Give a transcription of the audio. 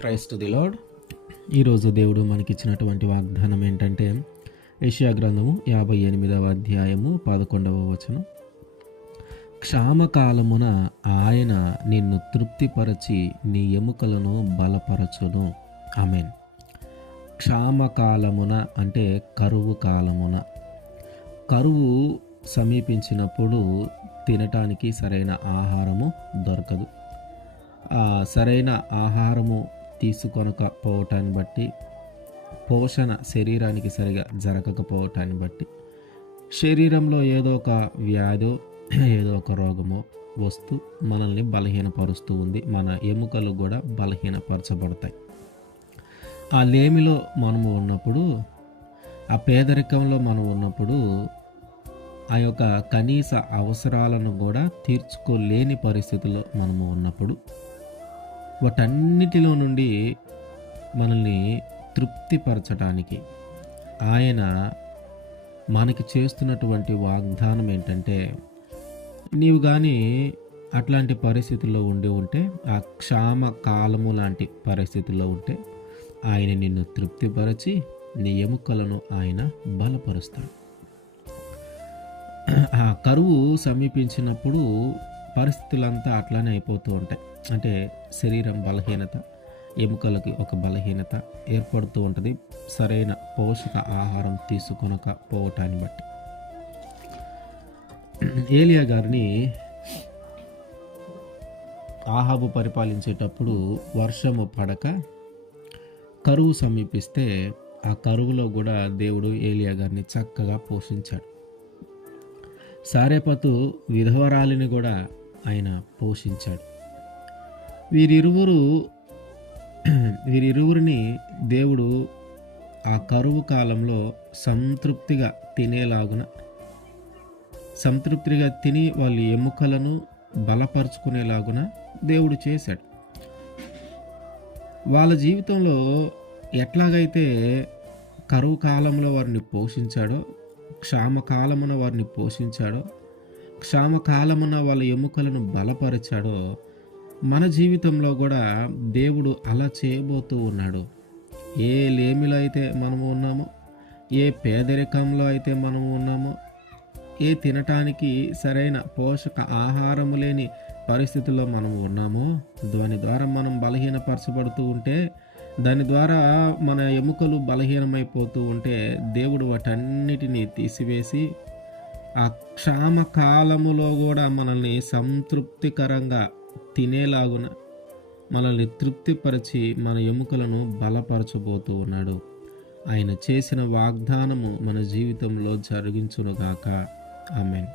Christ the lord. ఈరోజు దేవుడు మనకిచ్చినటువంటి వాగ్దానం ఏంటంటే యెషయా గ్రంథము 58వ అధ్యాయము 11వ వచనం. క్షామకాలమున ఆయన నిన్ను తృప్తిపరచి నీ ఎముకలను బలపరచును. ఆమేన్. క్షామకాలమున అంటే కరువు కాలమున. కరువు సమీపించినప్పుడు తినటానికి సరైన ఆహారము దొరకదు. సరైన ఆహారము తీసుకొనకపోవటాన్ని బట్టి, పోషణ శరీరానికి సరిగా జరగకపోవటాన్ని బట్టి శరీరంలో ఏదో ఒక వ్యాధో ఏదో ఒక రోగమో వస్తూ మనల్ని బలహీనపరుస్తూ ఉంది. మన ఎముకలు కూడా బలహీనపరచబడతాయి. ఆ లేమిలో మనము ఉన్నప్పుడు, ఆ పేదరికంలో మనం ఉన్నప్పుడు, ఆ యొక్క కనీస అవసరాలను కూడా తీర్చుకోలేని పరిస్థితుల్లో మనము ఉన్నప్పుడు, వాటన్నిటిలో నుండి మనల్ని తృప్తిపరచడానికి ఆయన మనకి చేస్తున్నటువంటి వాగ్దానం ఏంటంటే, నీవు కానీ అట్లాంటి పరిస్థితుల్లో ఉంటే, ఆ క్షామ కాలము లాంటి పరిస్థితుల్లో ఉంటే, ఆయన నిన్ను తృప్తిపరచి నీ ఎముకలను ఆయన బలపరుస్తాడు. ఆ కరువు సమీపించినప్పుడు పరిస్థితులంతా అట్లానే అయిపోతూ ఉంటాయి. అంటే శరీరం బలహీనత, ఎముకలకి ఒక బలహీనత ఏర్పడుతూ ఉంటుంది, సరైన పోషక ఆహారం తీసుకొనకపోవటాన్ని బట్టి. ఏలియా గారిని ఆహాబు పరిపాలించేటప్పుడు వర్షము పడక కరువు సమీపిస్తే, ఆ కరువులో కూడా దేవుడు ఏలియా గారిని చక్కగా పోషించాడు. సారెపతు విధవరాలిని కూడా ఆయన పోషించాడు. వీరిరువురిని దేవుడు ఆ కరువు కాలంలో సంతృప్తిగా తిని వాళ్ళ ఎముకలను బలపరుచుకునేలాగున దేవుడు చేశాడు. వాళ్ళ జీవితంలో ఎట్లాగైతే కరువు కాలంలో వారిని పోషించాడో, క్షామకాలమున వారిని పోషించాడో, క్షామకాలమున వాళ్ళ ఎముకలను బలపరిచాడో, మన జీవితంలో కూడా దేవుడు అలా చేయబోతూ ఉన్నాడు. ఏ లేమిలో అయితే మనము ఉన్నామో, ఏ పేదరికంలో అయితే మనము ఉన్నామో, ఏ తినటానికి సరైన పోషక ఆహారము లేని పరిస్థితుల్లో మనము ఉన్నామో, దాని ద్వారా మనం బలహీనపరచబడుతూ ఉంటే, దాని ద్వారా మన ఎముకలు బలహీనమైపోతూ ఉంటే, దేవుడు వాటన్నిటినీ తీసివేసి ఆ క్షామకాలములో కూడా మనల్ని సంతృప్తికరంగా తినేలాగున మనల్ని తృప్తిపరిచి మన ఎముకలను బలపరచబోతూ ఉన్నాడు. ఆయన చేసిన వాగ్దానము మన జీవితంలో జరిగించునుగాక. ఆమేన్.